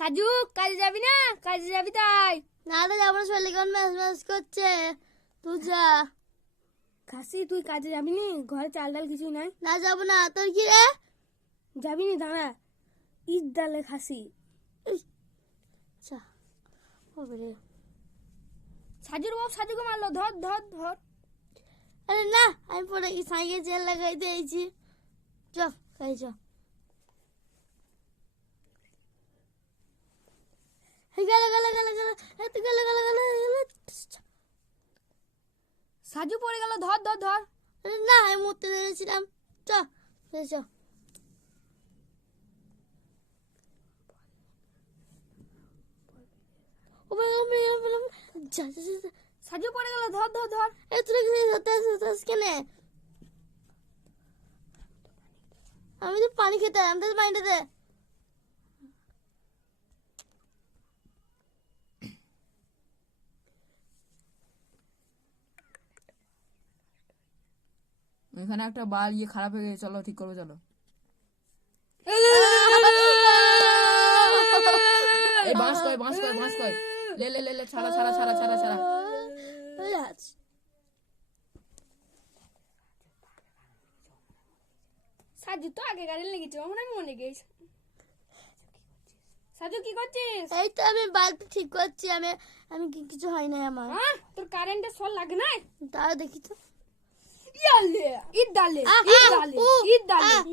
সাজু কাজে যাবি না? কাজে যাবি তাই? না তো যাবো না, শরীরে কেমন ম্যাচ ম্যাচ করছে। তুই যা। খাসি তুই কাজে যাবি নি? ঘরে চাল ডাল কিছুই নাই। না যাবো না, তোর কি রে? যাবি নি? দাঁড়া, ঈদ ডালে খাসি। আচ্ছা হবে রে। সাজুর বাপ সাজুকে মারলো, ধর ধর ধর। আরে না, আমি পরে কি সাইকেল চেল লাগাই দিয়েছি। চ খাই চ। গেল গেল গেল গেল, এত গেল গেল গেল গেল। সাজু পড়ে গেল, ধর ধর ধর। আরে না, আমি মরতে দিয়েছিলাম। চ খাই চ। ও ভাই ও ভাই যা যা যা। সাজু পড়ে গেল, ধর ধর ধর। এ তুই কি ধরতে আসছিস কেন? আমি তো পানি খেতে, আমাদের পানিটা দে। এখানে একটা বাল খারাপ হয়ে গেছে, চলো ঠিক করবো চলো। এই বাঁশ কয় বাঁশ কয় বাঁশ কয়, লে লে লে লে, ছাড়া ছাড়া ছাড়া ছাড়া ছাড়া। সাজু তো আগে গাড়ি লেগেছে, মনে মনে গেছে। সাজু কি করছিস? এই তো আমি বাল্ব ঠিক করছি। আমি আমি কিছু হয় না আমার। তোর কারেন্টের শর্ট লাগে না? তাও দেখি তো। ইয়ালে ঈদ ডালে ঈদ ডালে ঈদ ডালে।